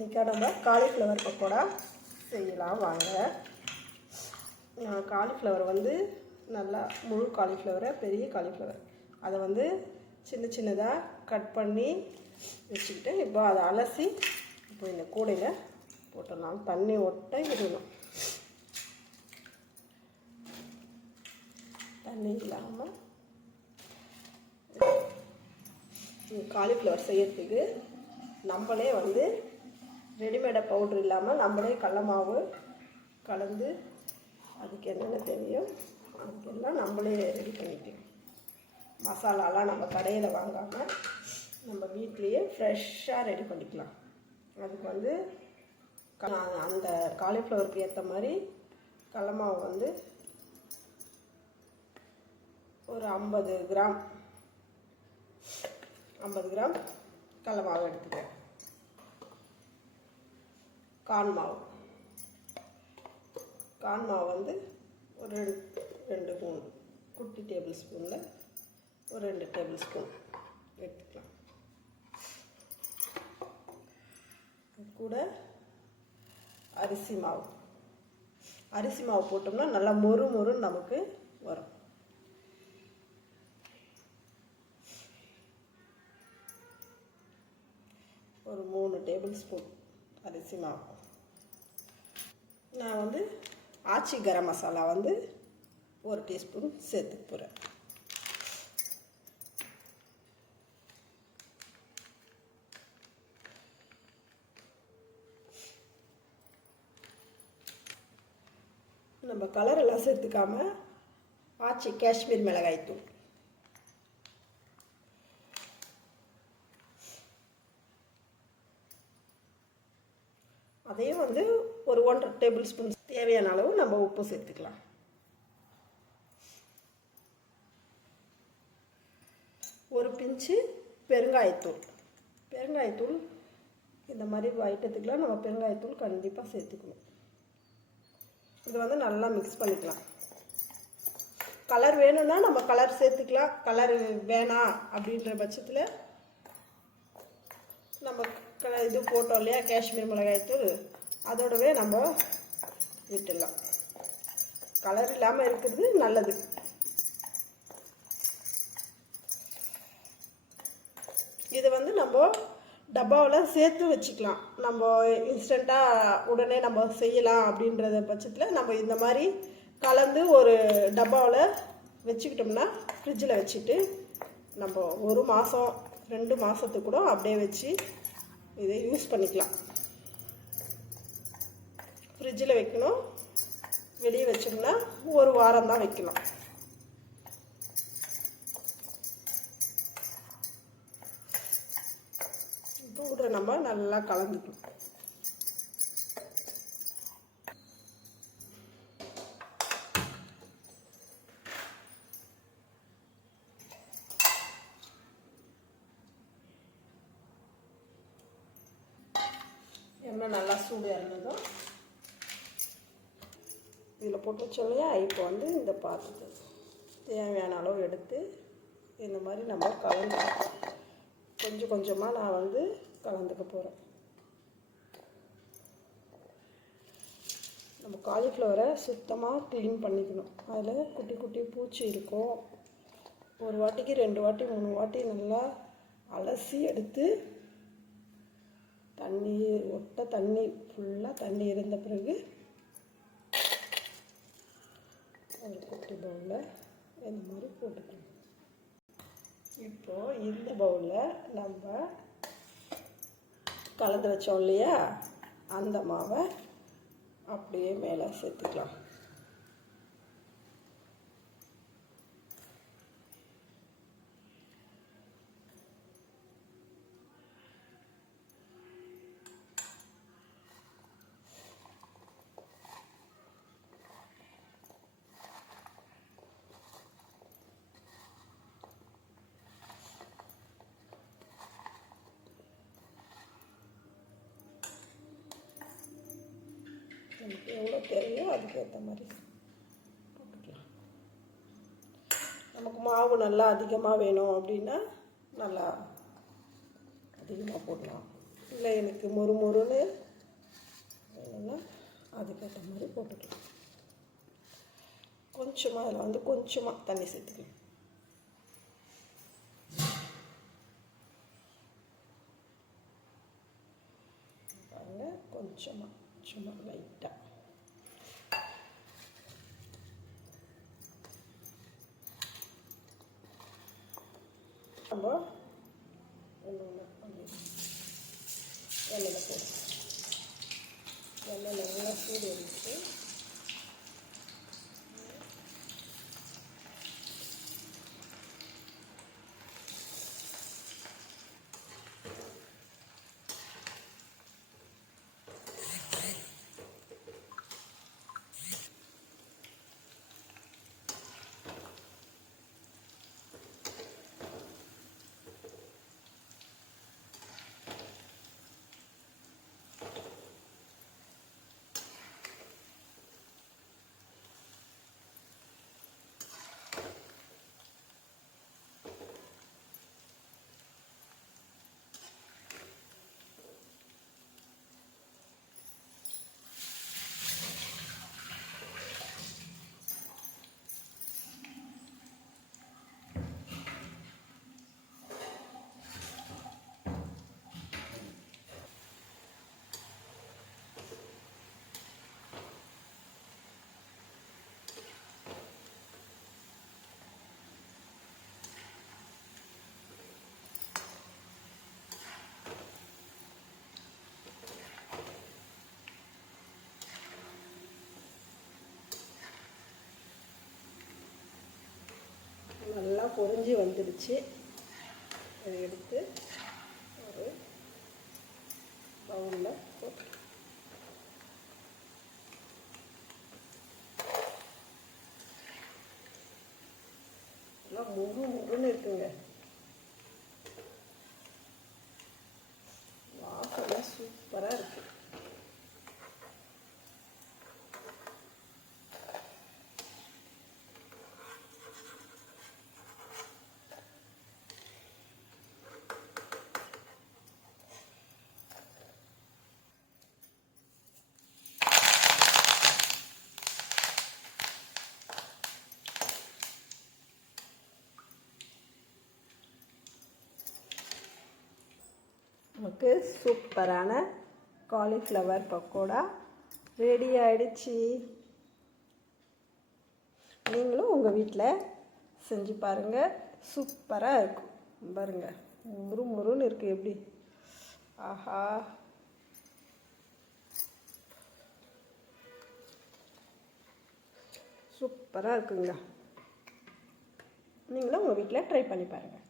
இன்றைக்கி நம்ம காலிஃப்ளவர் பக்கோடா செய்யலாம் வாங்க. நான் காலிஃப்ளவர் வந்து நல்லா முழு காலிஃப்ளவரை, பெரிய காலிஃப்ளவர் அதை வந்து சின்ன சின்னதாக கட் பண்ணி வச்சுக்கிட்டு இப்போ அதை அலசி இப்போ இந்த கூடையில் போட்டுடலாம். தண்ணி ஒட்ட விடணும், தண்ணி இல்லாமல். காலிஃப்ளவர் செய்யறதுக்கு நம்மளே வந்து ரெடிமேடாக பவுட்ரு இல்லாமல் நம்மளே கடல மாவு கலந்து அதுக்கு என்னென்ன தேவையோ அதுக்கெல்லாம் நம்மளே ரெடி பண்ணிக்கலாம். மசாலாலாம் நம்ம கடையில் வாங்காமல் நம்ம வீட்லேயே ஃப்ரெஷ்ஷாக ரெடி பண்ணிக்கலாம். அதுக்கு வந்து அந்த காலிஃப்ளவருக்கு ஏற்ற மாதிரி கடல மாவு வந்து ஒரு 50 கிராம் கடல மாவு எடுத்துக்கேன். கார்ன் மாவு வந்து ஒரு 2-3 குட்டி டேபிள் ஸ்பூனில் ஒரு 2 டேபிள் ஸ்பூன் எடுத்துக்கலாம். கூட அரிசி மாவு போட்டோம்னா நல்லா மொறுன்னு நமக்கு வரும். ஒரு 3 டேபிள் ஸ்பூன் அரிசி மாவு. நான் வந்து ஆச்சி கரம் மசாலா வந்து 1 டீஸ்பூன் சேர்த்துக்க போகிறேன். நம்ம கலரெல்லாம் சேர்த்துக்காம ஆச்சி காஷ்மீர் மிளகாய் தூள், அதையும் வந்து ஒரு 1.5 டேபிள் ஸ்பூன் தேவையான அளவு நம்ம உப்பு சேர்த்துக்கலாம். ஒரு பிஞ்சு பெருங்காயத்தூள் இந்த மாதிரி ஐட்டத்துக்குலாம் நம்ம பெருங்காயத்தூள் கண்டிப்பாக சேர்த்துக்கணும். இது வந்து நல்லா மிக்ஸ் பண்ணிக்கலாம். கலர் வேணும்னா நம்ம கலர் சேர்த்துக்கலாம், கலர் வேணாம் அப்படின்ற பட்சத்தில் நம்ம இது போட்டோம் இல்லையா காஷ்மீர் மிளகாய்த்தூள், அதோடவே நம்ம விட்டுடலாம். கலர் இல்லாமல் இருக்கிறது நல்லது. இது வந்து நம்ம டப்பாவில் சேர்த்து வச்சுக்கலாம். நம்ம இன்ஸ்டண்ட்டாக உடனே நம்ம செய்யலாம் அப்படின்றத பட்சத்தில் நம்ம இந்த மாதிரி கலந்து ஒரு டப்பாவில் வச்சுக்கிட்டோம்னா ஃப்ரிட்ஜில் வச்சுட்டு நம்ம 1 மாதம் 2 மாதத்துக்கு கூட அப்படியே வச்சு இதை யூஸ் பண்ணிக்கலாம். ஃப்ரிட்ஜில் வைக்கணும், வெளியே வச்சோம்னா 1 வாரம் தான் வைக்கலாம். பவுடரை நம்ம நல்லா கலந்துக்கணும். எண்ணெய் நல்லா சூடு இறந்ததும் இதில் போட்டு வச்சோம் இல்லையா, இப்போ வந்து இந்த பாத்திரத்தை தேவையான அளவு எடுத்து இந்த மாதிரி நம்ம கொஞ்சம் கொஞ்சமாக நான் வந்து கலந்துக்க போகிறேன். நம்ம காலிஃப்ளவரை சுத்தமாக க்ளீன் பண்ணிக்கணும். அதில் குட்டி குட்டி பூச்சி இருக்கும். 1 வாட்டிக்கு 2 வாட்டி 3 வாட்டி நல்லா அலசி எடுத்து தண்ணி ஃபுல்லாக தண்ணி இருந்த பிறகு ஒரு குட்டி பவுலில் இந்த மாதிரி போட்டுக்கணும். இப்போது இந்த பவுலில் நம்ம கலந்து வச்சோம் இல்லையா, அந்த மாவை அப்படியே மேலே சேர்த்துக்கலாம். நமக்கு எவ்வளோ தேவையோ அதுக்கேற்ற மாதிரி போட்டுக்கலாம். நமக்கு மாவு நல்லா அதிகமாக வேணும் அப்படின்னா நல்லா அதிகமாக போடலாம். இல்லை எனக்கு மொறு மொறுன்னு வேணும்னா அதுக்கேற்ற மாதிரி போட்டுக்கலாம். கொஞ்சமாக அதில் வந்து கொஞ்சமாக தண்ணி சேர்த்துக்கலாம். பாருங்கள், கொஞ்சமாக சும்மா லைட்டாக. நம்ம ஒன்று ஒன்று எண்ணெயில் போடுவோம். எண்ணெய் நல்லா சூடு இருந்துச்சு. நல்லா பொரிஞ்சு வந்துடுச்சு. அதை எடுத்து ஒரு பவுலில் போட்டு நல்லா முறுன்னு இருக்குங்க. வாசனை சூப்பராக இருக்குது. நமக்கு சூப்பரான காலிஃப்ளவர் பக்கோடா ரெடி ஆயிடுச்சு. நீங்களும் உங்கள் வீட்டில் செஞ்சு பாருங்கள், சூப்பராக இருக்கும். பாருங்கள், முறுன்னு இருக்குது. எப்படி ஆஹா, சூப்பராக இருக்குங்க. நீங்களும் உங்கள் வீட்டில் ட்ரை பண்ணி பாருங்கள்.